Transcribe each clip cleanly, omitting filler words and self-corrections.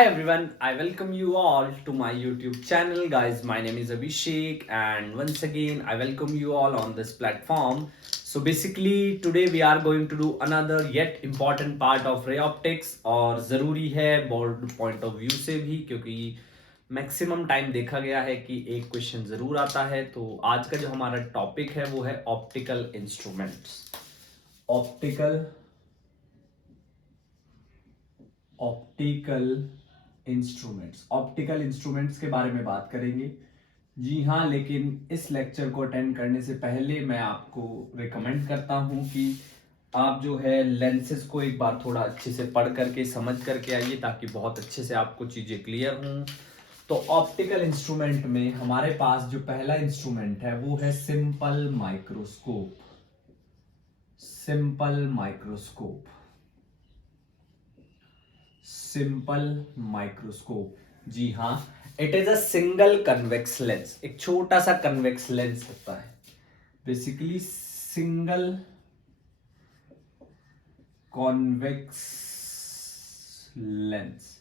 Hi everyone, I welcome you all to my YouTube channel. Guys, my name is Abhishek, and once again, I welcome you all on this platform. So, basically, today we are going to do another yet important part of ray optics. और ज़रूरी है board point of view से भी, क्योंकि maximum time देखा गया है कि एक क्वेश्चन ज़रूर आता है. तो आज का जो हमारा टॉपिक है वो है optical instruments. Optical optical instruments के बारे में बात करेंगे. जी हाँ, लेकिन इस लेक्चर को अटेंड करने से पहले मैं आपको रिकमेंड करता हूँ कि आप जो है लेंसेज को एक बार थोड़ा अच्छे से पढ़ करके समझ करके आइए, ताकि बहुत अच्छे से आपको चीज़ें क्लियर हों. तो ऑप्टिकल इंस्ट्रूमेंट में हमारे पास जो पहला इंस्ट्रूमेंट है वो है simple microscope. Simple microscope simple microscope जी हाँ, it is a single convex lens. एक छोटा सा कन्वेक्स लेंस होता है, बेसिकली सिंगल कॉन्वेक्स लेंस.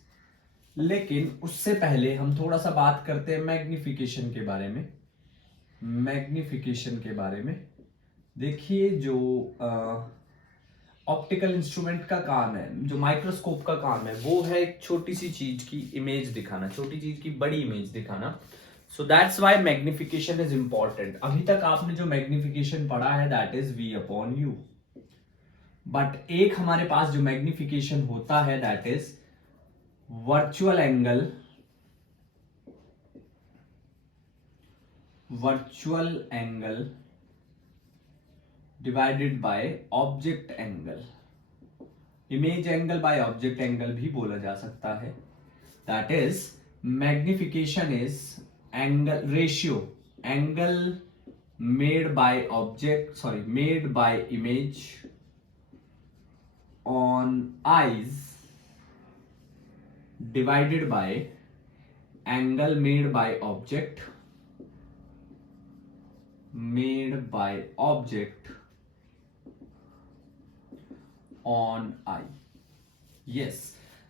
लेकिन उससे पहले हम थोड़ा सा बात करते हैं मैग्निफिकेशन के बारे में. मैग्निफिकेशन के बारे में देखिए, जो ऑप्टिकल इंस्ट्रूमेंट का काम है, जो माइक्रोस्कोप का काम है, वो है एक छोटी सी चीज की इमेज दिखाना, छोटी चीज की बड़ी इमेज दिखाना. So that's why magnification is important. अभी तक आपने जो मैग्निफिकेशन पढ़ा है that is V upon U. But एक हमारे पास जो मैग्निफिकेशन होता है that is virtual angle. Virtual angle divided by object angle. Image angle by object angle भी बोला जा सकता है. That is magnification is angle ratio, angle made by object, sorry, made by image on eyes divided by angle made by object on eye. Yes,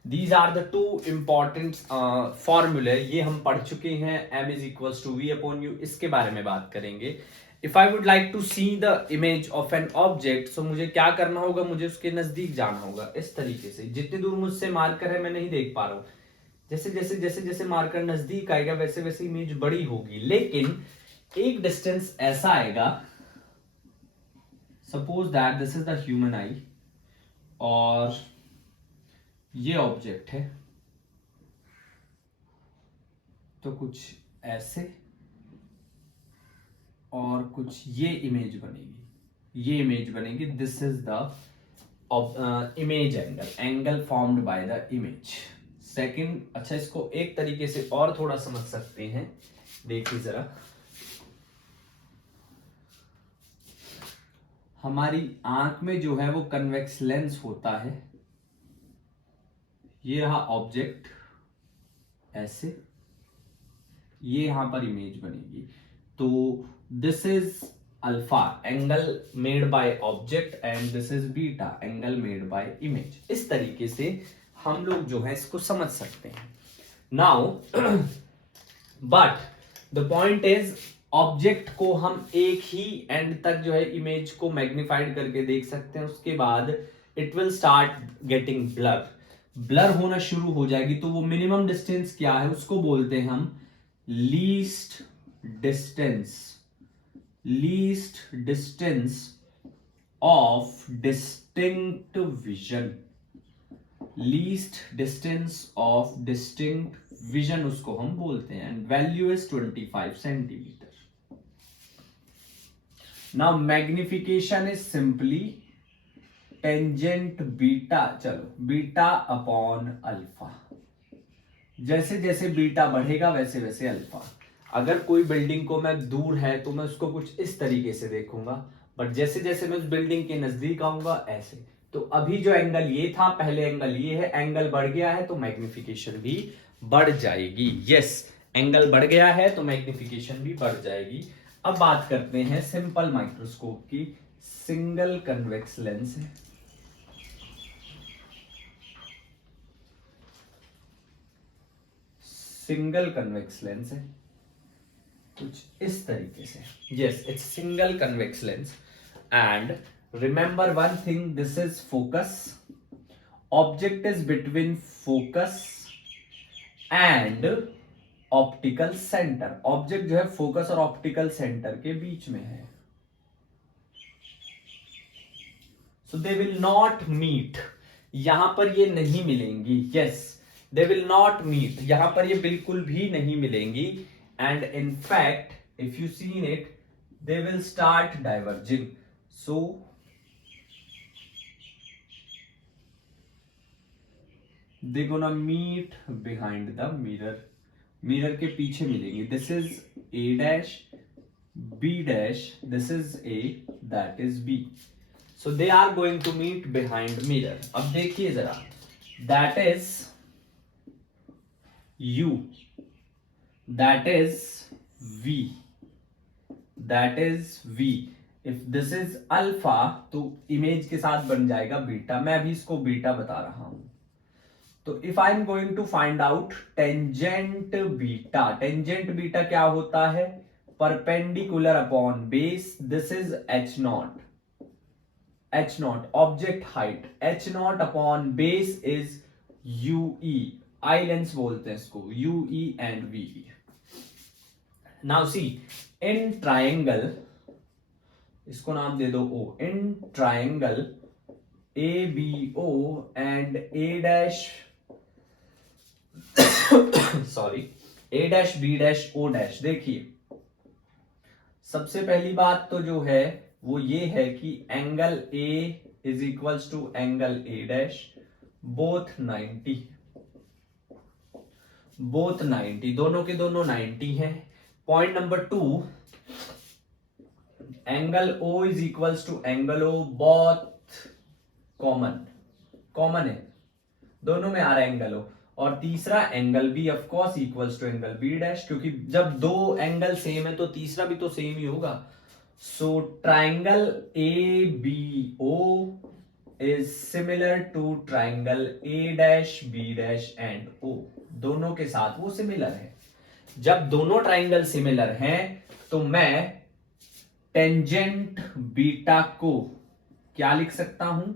these are the two important formula. ये हम पढ़ चुके हैं. M is equals to V upon U. इसके बारे में बात करेंगे. If I would like to see the image of an object, so मुझे क्या करना होगा? मुझे उसके नजदीक जाना होगा. इस तरीके से जितनी दूर मुझसे मार्कर है मैं नहीं देख पा रहा हूँ. जैसे जैसे जैसे जैसे मार्कर नजदीक आएगा वैसे वैसे इमेज बड़ी होगी. लेकिन एक डिस्टेंस ऐसा आएगा, suppose that this is the human आई और ये ऑब्जेक्ट है, तो कुछ ऐसे और कुछ ये इमेज बनेगी. This is the image angle formed by the image. Second, अच्छा, इसको एक तरीके से और थोड़ा समझ सकते हैं. देखिए जरा, हमारी आंख में जो है वो कन्वेक्स लेंस होता है. ये रहा ऑब्जेक्ट ऐसे, ये यहां पर इमेज बनेगी. तो this is alpha, angle made by object, and this is beta, angle made by image. इस तरीके से हम लोग जो है इसको समझ सकते हैं. Now but the point is, object को हम एक ही एंड तक जो है इमेज को मैग्नीफाइड करके देख सकते हैं. उसके बाद it will start getting blur होना शुरू हो जाएगी. तो वो मिनिमम डिस्टेंस क्या है उसको बोलते हैं हम least distance of distinct vision. Least distance of distinct vision उसको हम बोलते हैं, and value is 25 centimetre. Now magnification is simply tangent beta, चलो, बीटा अपॉन अल्फा. जैसे जैसे बीटा बढ़ेगा वैसे वैसे अल्फा. अगर कोई बिल्डिंग को मैं दूर है तो मैं उसको कुछ इस तरीके से देखूंगा, बट जैसे जैसे मैं उस बिल्डिंग के नजदीक आऊंगा ऐसे. तो अभी जो एंगल ये था, पहले एंगल ये है, एंगल बढ़ गया है तो मैग्निफिकेशन भी बढ़ जाएगी. यस, एंगल बढ़ गया है तो मैग्निफिकेशन भी बढ़ जाएगी. अब बात करते हैं सिंपल माइक्रोस्कोप की. सिंगल कन्वेक्स लेंस है. सिंगल कन्वेक्स लेंस है, कुछ इस तरीके से. Yes, it's single convex lens. And remember one thing, this is focus. Object is between focus and optical centre. Object जो है फोकस और ऑप्टिकल सेंटर के बीच में है. So they will not meet. यहां पर ये नहीं मिलेंगी. Yes, they will not meet. यहां पर ये बिल्कुल भी नहीं मिलेंगी. And in fact if you seen it, they will start diverging. So they gonna meet behind the mirror. Mirror के पीछे मिलेंगे. This is A dash, B dash, this is A, that is B. So they are going to meet behind mirror. अब देखिए जरा, that is U, that is V, that is V. If this is alpha तो image के साथ बन जाएगा beta. मैं अभी इसको बीटा बता रहा हूं. तो if I am going to find out tangent beta, tangent beta क्या होता है? Perpendicular upon base. This is H naught, H naught object height. H naught upon base is U E. Eye lens बोलते हैं इसको, U E and V E. Now see, in triangle, इसको नाम दे दो O. In triangle A B O and A dash sorry, A dash B dash O dash. देखिए, सबसे पहली बात तो जो है वो ये है कि angle A is equals to angle A dash, both 90, both 90, दोनों के दोनों 90 हैं. Point number 2, angle O is equals to angle O, both common, common है, दोनों में आ रहा है एंगल ओ. और तीसरा angle B of course equals to angle B dash, क्योंकि जब दो एंगल सेम है तो तीसरा भी तो सेम ही होगा. So triangle A B O is similar to triangle A dash B dash and O. दोनों के साथ वो सिमिलर है. जब दोनों ट्राइंगल सिमिलर हैं तो मैं टेंजेंट बीटा को क्या लिख सकता हूं?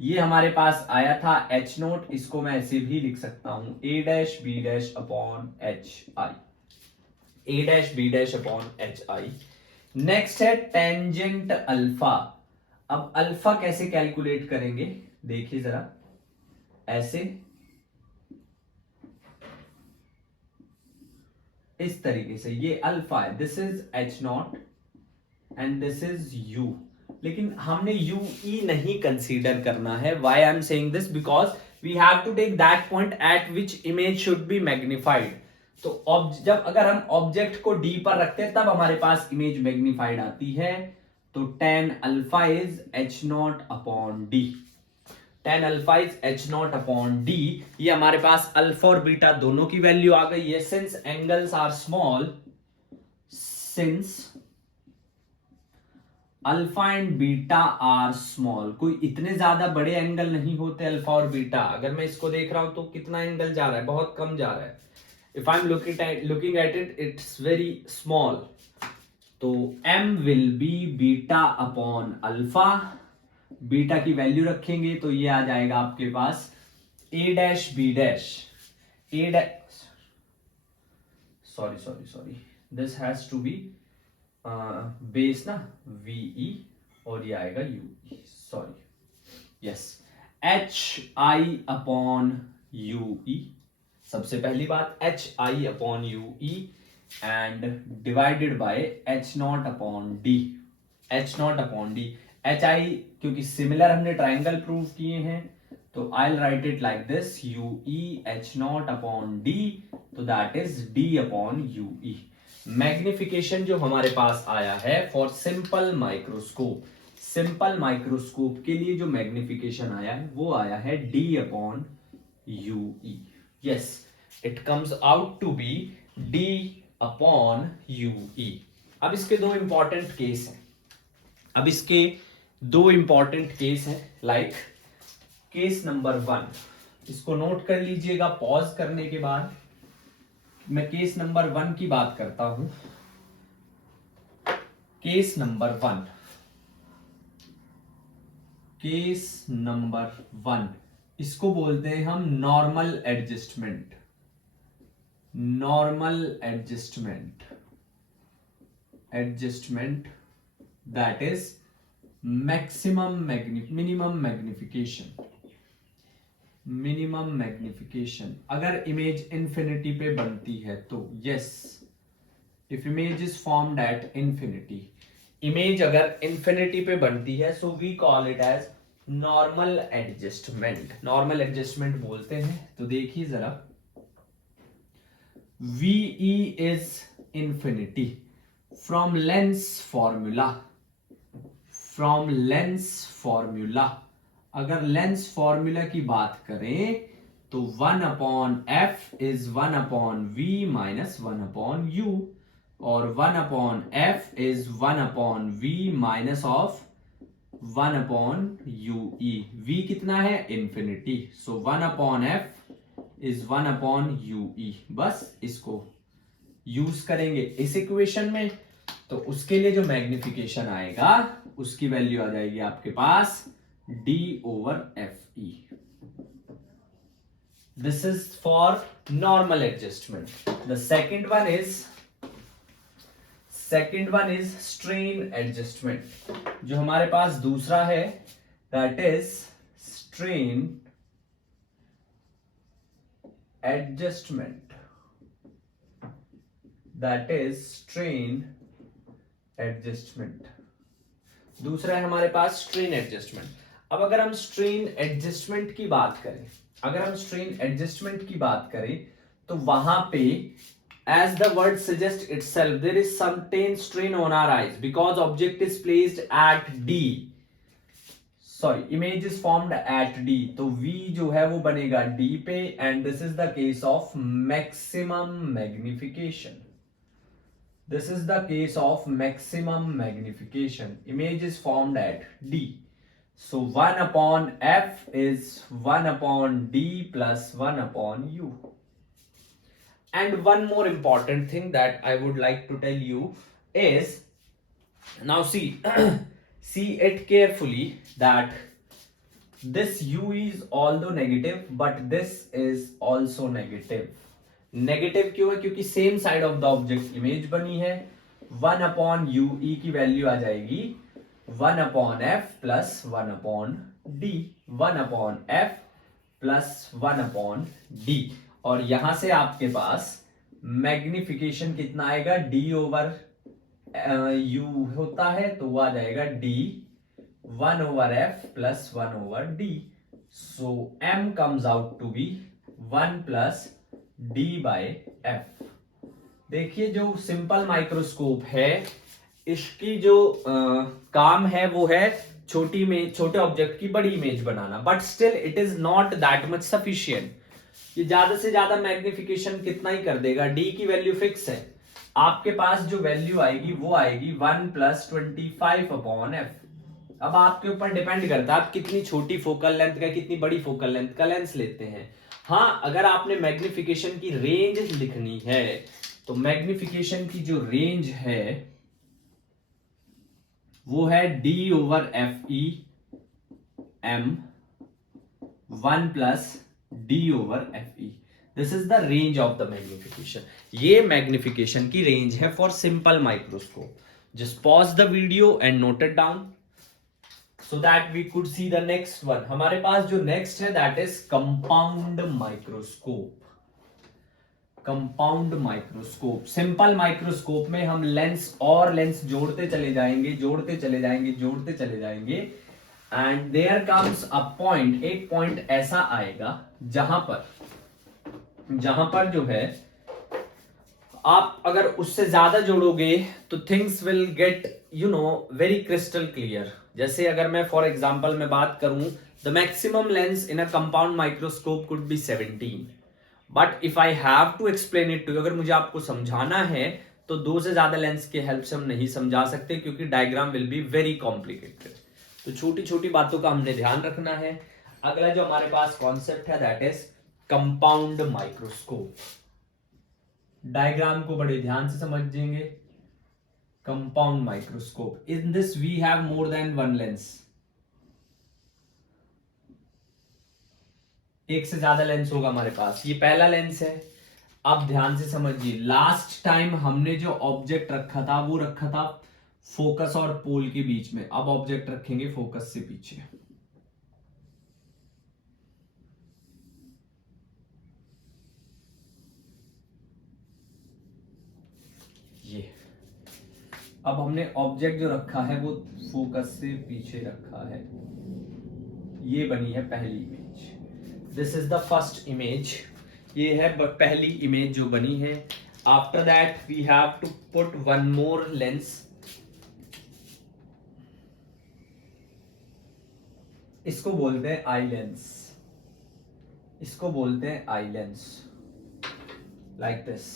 ये हमारे पास आया था एच नोट, इसको मैं ऐसे भी लिख सकता हूं, A dash B dash upon H I, A dash B dash upon H I. Next है टेंजेंट अल्फा. अब अल्फा कैसे कैलकुलेट करेंगे? देखिए जरा, ऐसे, इस तरीके से. ये अल्फा है, this is H naught and this is U. लेकिन हमने यू ई नहीं कंसीडर करना है. Why I am saying this? Because we have to take that point at which image should be magnified. तो जब अगर हम ऑब्जेक्ट को डी पर रखते हैं तब हमारे पास इमेज मैग्निफाइड आती है. तो tan alpha is H naught upon D. Tan alpha is H naught upon D. ये हमारे पास अल्फा और बीटा दोनों की वैल्यू आ गई है. Since angles are small, since alpha and beta are small, कोई इतने ज्यादा बड़े एंगल नहीं होते अल्फा और बीटा. अगर मैं इसको देख रहा हूं तो कितना एंगल जा रहा है? बहुत कम जा रहा है. If I am looking at it, it's very small. तो m will be beta upon alpha. Beta की वैल्यू रखेंगे तो ये आ जाएगा आपके पास a dash b dash, a dash, sorry, this has to be base ना, VE, और ये आएगा UE, sorry, yes, HI upon UE. सबसे पहली बात HI upon UE and divided by H naught upon D. H naught upon D. HI क्योंकि similar हमने triangle prove किए हैं तो I will write it like this, UE H naught upon D, तो that is D upon UE. Magnification जो हमारे पास आया है for simple microscope, simple microscope के लिए जो मैग्निफिकेशन आया है वो आया है D upon UE. Yes, it comes out to be D upon UE. अब इसके दो इंपॉर्टेंट केस हैं. लाइक केस नंबर 1, इसको नोट कर लीजिएगा पॉज करने के बाद. मैं केस नंबर 1 की बात करता हूं। केस नंबर 1, केस नंबर 1, इसको बोलते हैं हम normal adjustment. Normal adjustment, adjustment that is minimum magnification. Minimum magnification अगर इमेज इंफिनिटी पे बनती है तो yes, if image is formed at infinity, image अगर इंफिनिटी पे बनती है so we call it as normal adjustment. Normal adjustment बोलते हैं। तो देखिए जरा, VE is infinity from Lenz's formula, from Lenz's formula, अगर लेंस फॉर्मूला की बात करें तो 1/f is 1/v minus 1/u, और 1/f is 1/v minus of 1/ue। v कितना है? Infinity. So 1/f is 1/ue। बस इसको यूज करेंगे इस इक्वेशन में, तो उसके लिए जो मैग्निफिकेशन आएगा उसकी वैल्यू आ जाएगी आपके पास d/fe। This is for normal adjustment. The second one is strain adjustment. जो हमारे पास दूसरा है that is strain adjustment, that is strain adjustment. दूसरा है हमारे पास स्ट्रेन एडजस्टमेंट। अब अगर हम स्ट्रेन एडजस्टमेंट की बात करें, तो वहां पे as the word suggests itself, there is certain strain on our eyes because object is placed at D, sorry, image is formed at D, तो V जो है वो बनेगा D पे, and this is the case of maximum magnification। This is the case of maximum magnification. Image is formed at D. So 1/f is 1/d plus 1/u. And one more important thing that I would like to tell you is, now see see it carefully that this u is although negative but this is also negative। Negative क्यों है? क्योंकि same side of the object image बनी है। 1/ue की value आ जाएगी 1/f plus 1/d, 1/f plus 1/d, और यहां से आपके पास मैग्निफिकेशन कितना आएगा? d/u होता है तो वो आ जाएगा d 1/f plus 1/d। So m comes out to be 1 plus d/f। देखिए जो सिंपल माइक्रोस्कोप है इसकी जो काम है वो है छोटे ऑब्जेक्ट की बड़ी image banana, but still it is not that much sufficient. ये ज्यादा से ज्यादा मैग्निफिकेशन कितना ही कर देगा? d की वैल्यू फिक्स है। आपके पास जो वैल्यू आएगी वो आएगी 1 प्लस 25/f। अब आपके ऊपर डिपेंड करता है आप कितनी छोटी फोकल लेंथ का, कितनी बड़ी फोकल लेंथ का लेंस लेते हैं। हाँ, अगर आपने मैग्निफिकेशन की रेंज लिखनी है तो मैग्निफिकेशन की जो रेंज है वो है d/fe m 1 plus d/fe। This is the range of the magnification. ये मैग्निफिकेशन की रेंज है for simple microscope. Just pause the video and note it down so that we could see the next one। हमारे पास जो next है that is compound microscope। Compound microscope, simple microscope में हम lens और lens जोड़ते चले जाएंगे and there comes a point, एक पॉइंट ऐसा आएगा जहां पर जो है आप अगर उससे ज्यादा जोड़ोगे तो things will get very crystal clear. जैसे अगर मैं फॉर एग्जांपल में बात करूं, the maximum lens in a compound microscope could be 17, but if I have to explain it to you, अगर मुझे आपको समझाना है तो 2 से ज्यादा लेंस की हेल्प से हम नहीं समझा सकते क्योंकि diagram will be very complicated. तो छोटी छोटी बातों का हमने ध्यान रखना है। अगला जो हमारे पास कॉन्सेप्ट है that is compound microscope. Diagram को बड़े ध्यान से समझेंगे। Compound microscope, in this we have more than one lens, एक से ज्यादा लेंस होगा हमारे पास। ये पहला लेंस है। अब ध्यान से समझिए, लास्ट टाइम हमने जो ऑब्जेक्ट रखा था वो रखा था फोकस और पोल के बीच में, अब ऑब्जेक्ट रखेंगे फोकस से पीछे। ये अब हमने ऑब्जेक्ट जो रखा है वो फोकस से पीछे रखा है। ये बनी है पहली image, this is the first image. ये है पहली इमेज जो बनी है। After that we have to put one more lens, इसको बोलते हैं आई लेंस, इसको बोलते हैं आई लेंस, लाइक दिस।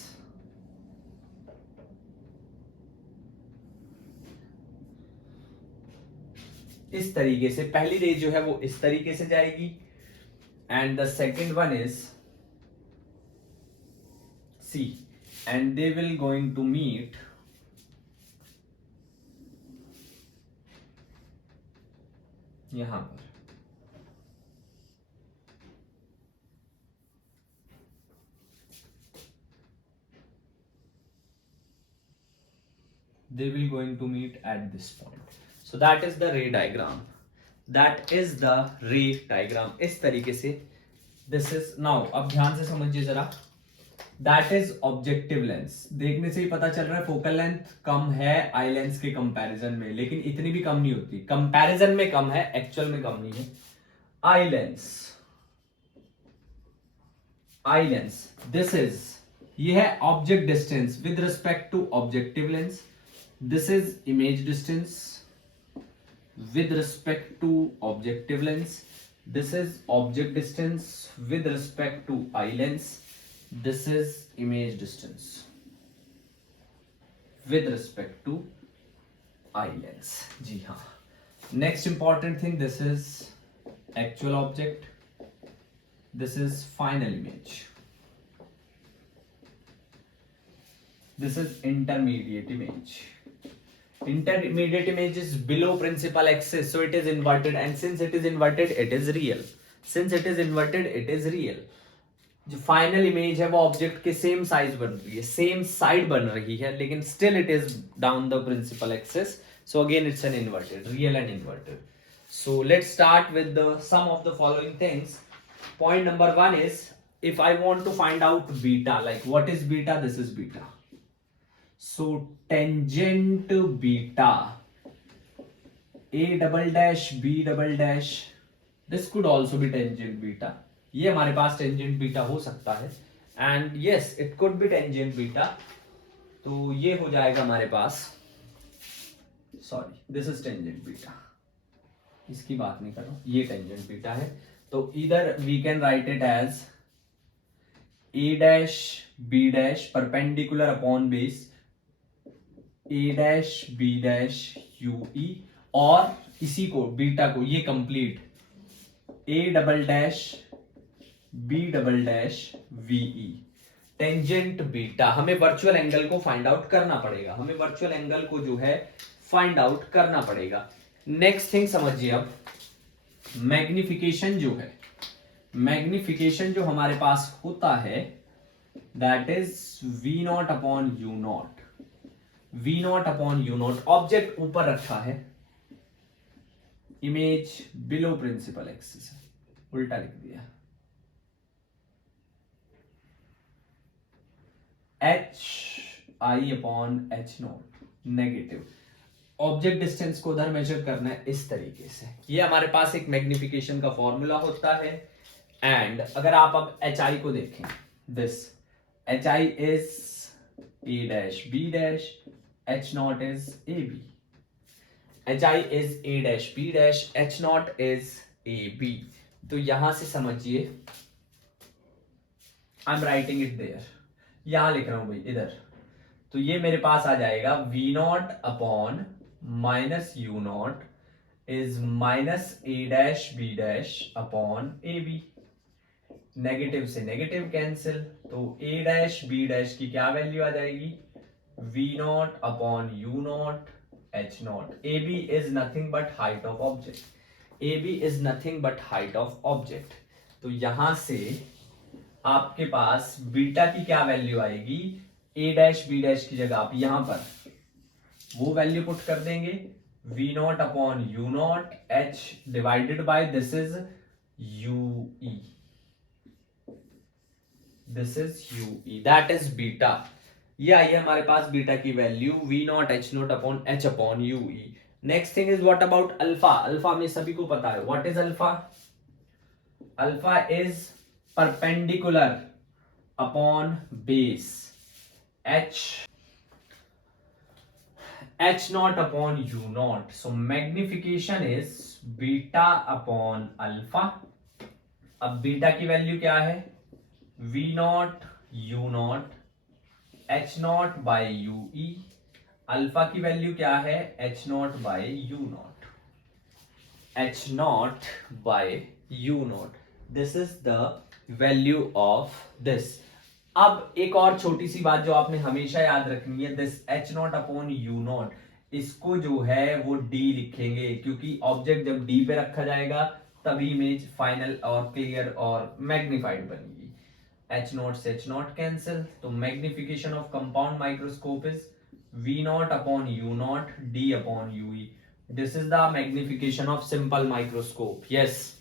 इस तरीके से पहली रेज जो है वो इस तरीके से जाएगी, and the second one is C, and they will going to meet यहां पर। They will going to meet at this point. So that is the ray diagram. That is the ray diagram. इस तरीके से this is now, अब ध्यान से समझिए जरा। That is objective lens. देखने से ही पता चल रहा है फोकल लेंथ कम है आई लेंस के कंपैरिजन में, लेकिन इतनी भी कम नहीं होती। कंपैरिजन में कम है, एक्चुअल में कम नहीं है। Eye lens, eye lens, this is, ये है object distance with respect to objective lens. This is image distance with respect to objective lens. This is object distance with respect to eye lens. This is image distance with respect to eye lens. जी हाँ. Next important thing, this is actual object. This is final image. This is intermediate image. Intermediate image is below principal axis, so it is inverted, and since it is inverted it is real. Since it is inverted it is real. जो final image है वो object के same size बन रही है, same side बन रही है, लेकिन still it is down the principal axis, so again it's an inverted, real and inverted. So let's start with the some of the following things. Point number 1 is, if I want to find out beta, like what is beta? This is beta. So tangent beta, a double dash b double dash, this could also be tangent beta. ये हमारे पास tangent beta हो सकता है, and yes it could be tangent beta. तो ये हो जाएगा हमारे पास, sorry this is tangent beta, इसकी बात नहीं कर रहा हूं, ये tangent beta है. तो either we can write it as a dash b dash perpendicular upon base a dash b dash ue, और इसी को बीटा को ये complete a double dash b double dash ve. Tangent beta, हमें virtual angle को find out करना पड़ेगा, हमें वर्चुअल एंगल को जो है फाइंड आउट करना पड़ेगा. नेक्स्ट थिंग समझिए, अब मैग्निफिकेशन जो है, मैग्निफिकेशन जो हमारे पास होता है that is v not upon u not. v not upon u not, object ऊपर रखा है, इमेज बिलो प्रिंसिपल एक्सिस, उल्टा लिख दिया. h i upon h not negative. Object distance को उधर मेजर करना है इस तरीके से. ये हमारे पास एक मैग्निफिकेशन का फॉर्मूला होता है. एंड अगर आप अब hi को देखें, this hi is a dash b dash, h naught is ab. hi is a dash b dash, h naught is ab. तो यहां से समझिए, I am writing it there, यहां लिख रहा हूं भाई इधर. तो ये मेरे पास आ जाएगा v not upon minus u not is minus a dash b dash upon ab. Negative से नेगेटिव कैंसिल, तो ए डैश बी डैश की क्या वैल्यू आ जाएगी, V naught upon U naught H naught. A B is nothing but height of object. A B is nothing but height of object. तो यहां से आपके पास बीटा की क्या वैल्यू आएगी, ए डैश बी डैश की जगह आप यहां पर वो वैल्यू पुट कर देंगे, V naught upon U naught H divided by this is U E. This is U E, that is beta. ये आई है हमारे पास बीटा की value V naught H naught upon H upon U E. Next thing is what about alpha. Alpha में सभी को पता है what is alpha. Alpha is perpendicular upon base h naught upon u naught. So magnification is beta upon alpha. अब beta की value क्या है, v not u not h not by you E. Alpha की value क्या है, h not by you not. h not by you not. This is the value of this. अब एक और छोटी सी बात जो आपने हमेशा याद रखनी है, this H naught upon U not, इसको जो है वो डी लिखेंगे, क्योंकि ऑब्जेक्ट जब डी पे रखा जाएगा तभी इमेज फाइनल और क्लियर और मैग्निफाइड बनेगी. एच नॉट से एच नॉट कैंसिल, तो magnification of compound microscope is V naught upon U naught D upon U E. This is the magnification of simple microscope. Yes,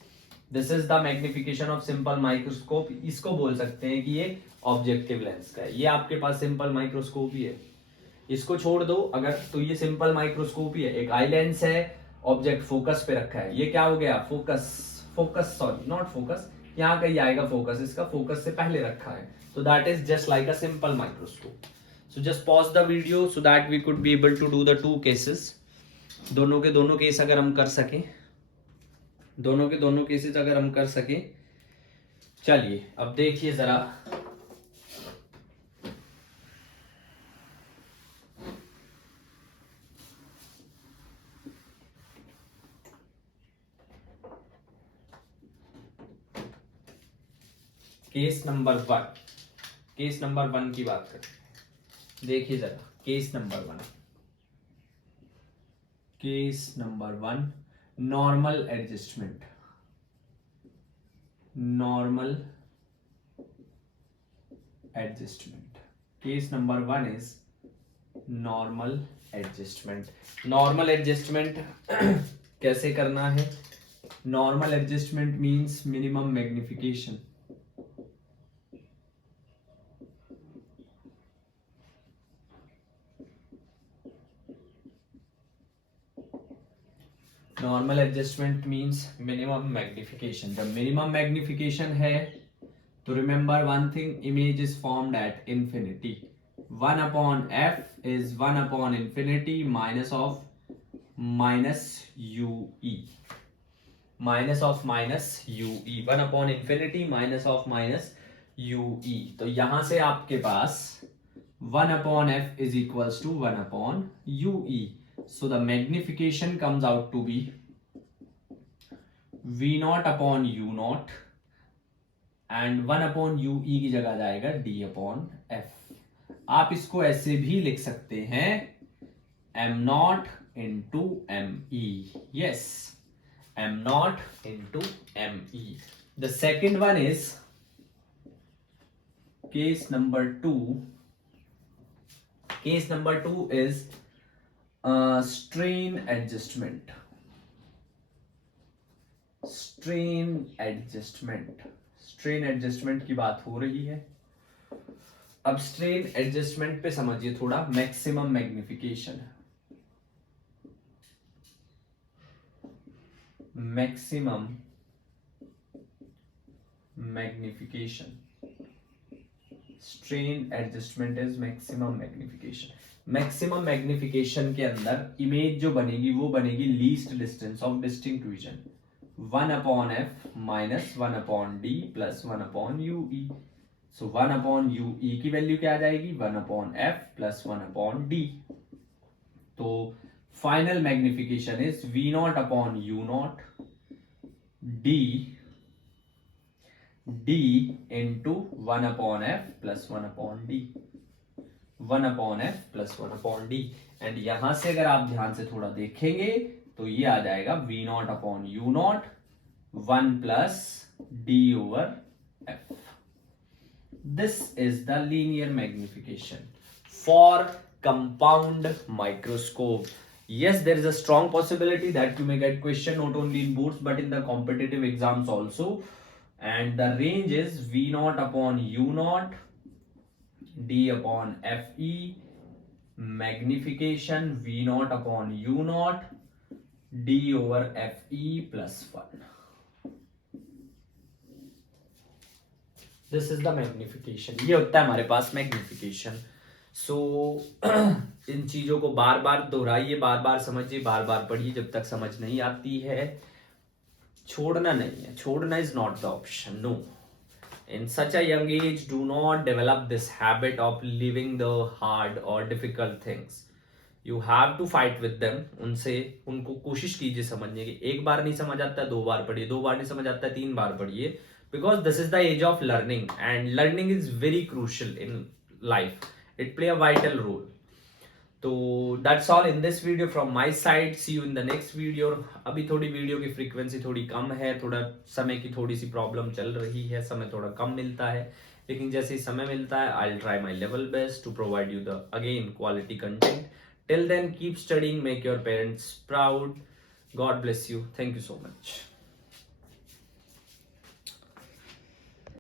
this is the magnification of simple microscope. इसको बोल सकते हैं कि ये objective lens का है. ये आपके पास सिंपल माइक्रोस्कोप ही है, इसको छोड़ दो अगर तो ये सिंपल माइक्रोस्कोप ही है. एक आई लेंस है, ऑब्जेक्ट फोकस पे रखा है, ये क्या हो गया, फोकस सॉरी नॉट फोकस, यहाँ कहीं आएगा फोकस, इसका फोकस से पहले रखा है, तो that is just like a simple microscope. So just pause the video so that we could be able to do the two cases. दोनों के दोनों केस अगर हम कर सकें, दोनों के दोनों केसेस अगर हम कर सकें. चलिए अब देखिए जरा, case number one. Case number one की बात करें. देखिए जरा case number one. Case number one, normal adjustment. Normal adjustment. Case number one is normal adjustment. Normal adjustment कैसे करना है, normal adjustment means minimum magnification. Normal adjustment means minimum magnification. जब minimum magnification है तो remember one thing, image is formed at infinity. 1 upon f is 1 upon infinity minus of minus ue. minus of minus ue. 1 upon infinity minus of minus ue. तो यहां से आपके पास 1 upon f is equals to 1 upon ue. So the magnification comes out to be v naught upon u naught and 1 upon ue की जगह जाएगा d upon f. आप इसको ऐसे भी लिख सकते हैं m not into M E. Yes, m not into M E. The second one is case number two. Case number two is strain adjustment. Strain adjustment. Strain adjustment की बात हो रही है. अब स्ट्रेन एडजस्टमेंट पे समझिए थोड़ा. Maximum magnification, maximum magnification. Strain adjustment is maximum magnification. Maximum magnification के अंदर इमेज जो बनेगी वो बनेगी least distance of distinct vision. 1 upon F minus 1 upon D plus 1 upon U E. So 1 upon U E की वैल्यू क्या आ जाएगी, 1 upon F plus 1 upon D. तो final magnification is V naught upon U naught D d into 1 upon f plus 1 upon d, 1 upon f plus 1 upon d। And यहां से अगर आप ध्यान से थोड़ा देखेंगे तो ये आ जाएगा v not upon u not 1 plus d over f। This is the linear magnification for compound microscope. Yes, there is a strong possibility that you may get question not only in boards but in the competitive exams also. And the range is v naught upon u naught d upon fe, magnification v naught upon u naught d over fe plus 1. This is the magnification, ये होता है हमारे पास magnification. सो इन चीजों को बार बार दोहराइए, बार बार समझिए, बार बार पढ़िए, जब तक समझ नहीं आती है छोड़ना नहीं है, छोड़ना is not the option, no. In such a young age do not develop this habit of leaving the hard और difficult things. You have to fight with them, उनको कोशिश कीजिए समझने की। एक बार नहीं समझ आता है 2 बार पढ़िए, 2 बार नहीं समझ आता है 3 बार पढ़िए, because this is the age of learning and learning is very crucial in life, it play a vital role। तो that's all in this video from my side, see you in the next video। अभी थोड़ी video की frequency थोड़ी कम है, थोड़ा समय की थोड़ी सी प्रॉब्लम चल रही है, समय थोड़ा कम मिलता है, लेकिन जैसे ही समय मिलता है I'll try my level best to provide you the again quality content। till then keep studying, make your parents proud, God bless you, thank you so much।